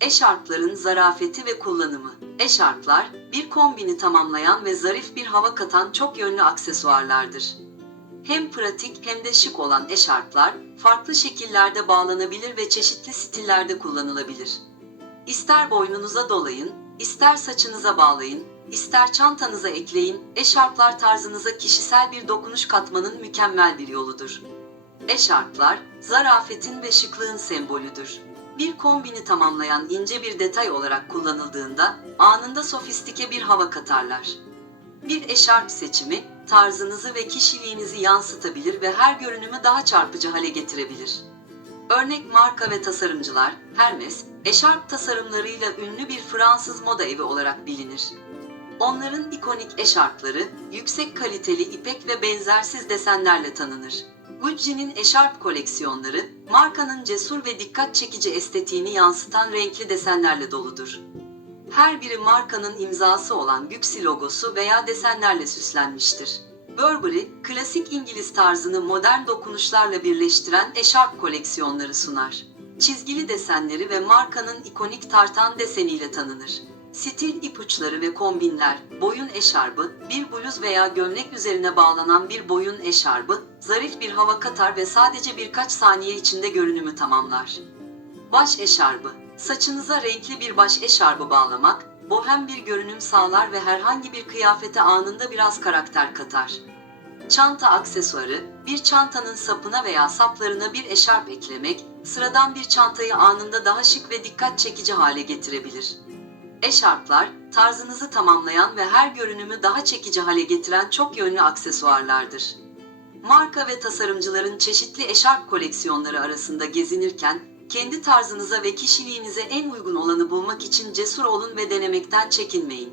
Eşarpların zarafeti ve kullanımı. Eşarplar, bir kombini tamamlayan ve zarif bir hava katan çok yönlü aksesuarlardır. Hem pratik hem de şık olan eşarplar, farklı şekillerde bağlanabilir ve çeşitli stillerde kullanılabilir. İster boynunuza dolayın, ister saçınıza bağlayın, ister çantanıza ekleyin, eşarplar tarzınıza kişisel bir dokunuş katmanın mükemmel bir yoludur. Eşarplar, zarafetin ve şıklığın sembolüdür. Bir kombini tamamlayan ince bir detay olarak kullanıldığında anında sofistike bir hava katarlar. Bir eşarp seçimi, tarzınızı ve kişiliğinizi yansıtabilir ve her görünümü daha çarpıcı hale getirebilir. Örnek marka ve tasarımcılar, Hermes, eşarp tasarımlarıyla ünlü bir Fransız moda evi olarak bilinir. Onların ikonik eşarpları, yüksek kaliteli ipek ve benzersiz desenlerle tanınır. Gucci'nin eşarp koleksiyonları, markanın cesur ve dikkat çekici estetiğini yansıtan renkli desenlerle doludur. Her biri markanın imzası olan Gucci logosu veya desenlerle süslenmiştir. Burberry, klasik İngiliz tarzını modern dokunuşlarla birleştiren eşarp koleksiyonları sunar. Çizgili desenleri ve markanın ikonik tartan deseniyle tanınır. Stil ipuçları ve kombinler, boyun eşarbı, bir bluz veya gömlek üzerine bağlanan bir boyun eşarbı, zarif bir hava katar ve sadece birkaç saniye içinde görünümü tamamlar. Baş eşarbı. Saçınıza renkli bir baş eşarbı bağlamak, bohem bir görünüm sağlar ve herhangi bir kıyafete anında biraz karakter katar. Çanta aksesuarı, bir çantanın sapına veya saplarına bir eşarp eklemek, sıradan bir çantayı anında daha şık ve dikkat çekici hale getirebilir. Eşarplar, tarzınızı tamamlayan ve her görünümü daha çekici hale getiren çok yönlü aksesuarlardır. Marka ve tasarımcıların çeşitli eşarp koleksiyonları arasında gezinirken, kendi tarzınıza ve kişiliğinize en uygun olanı bulmak için cesur olun ve denemekten çekinmeyin.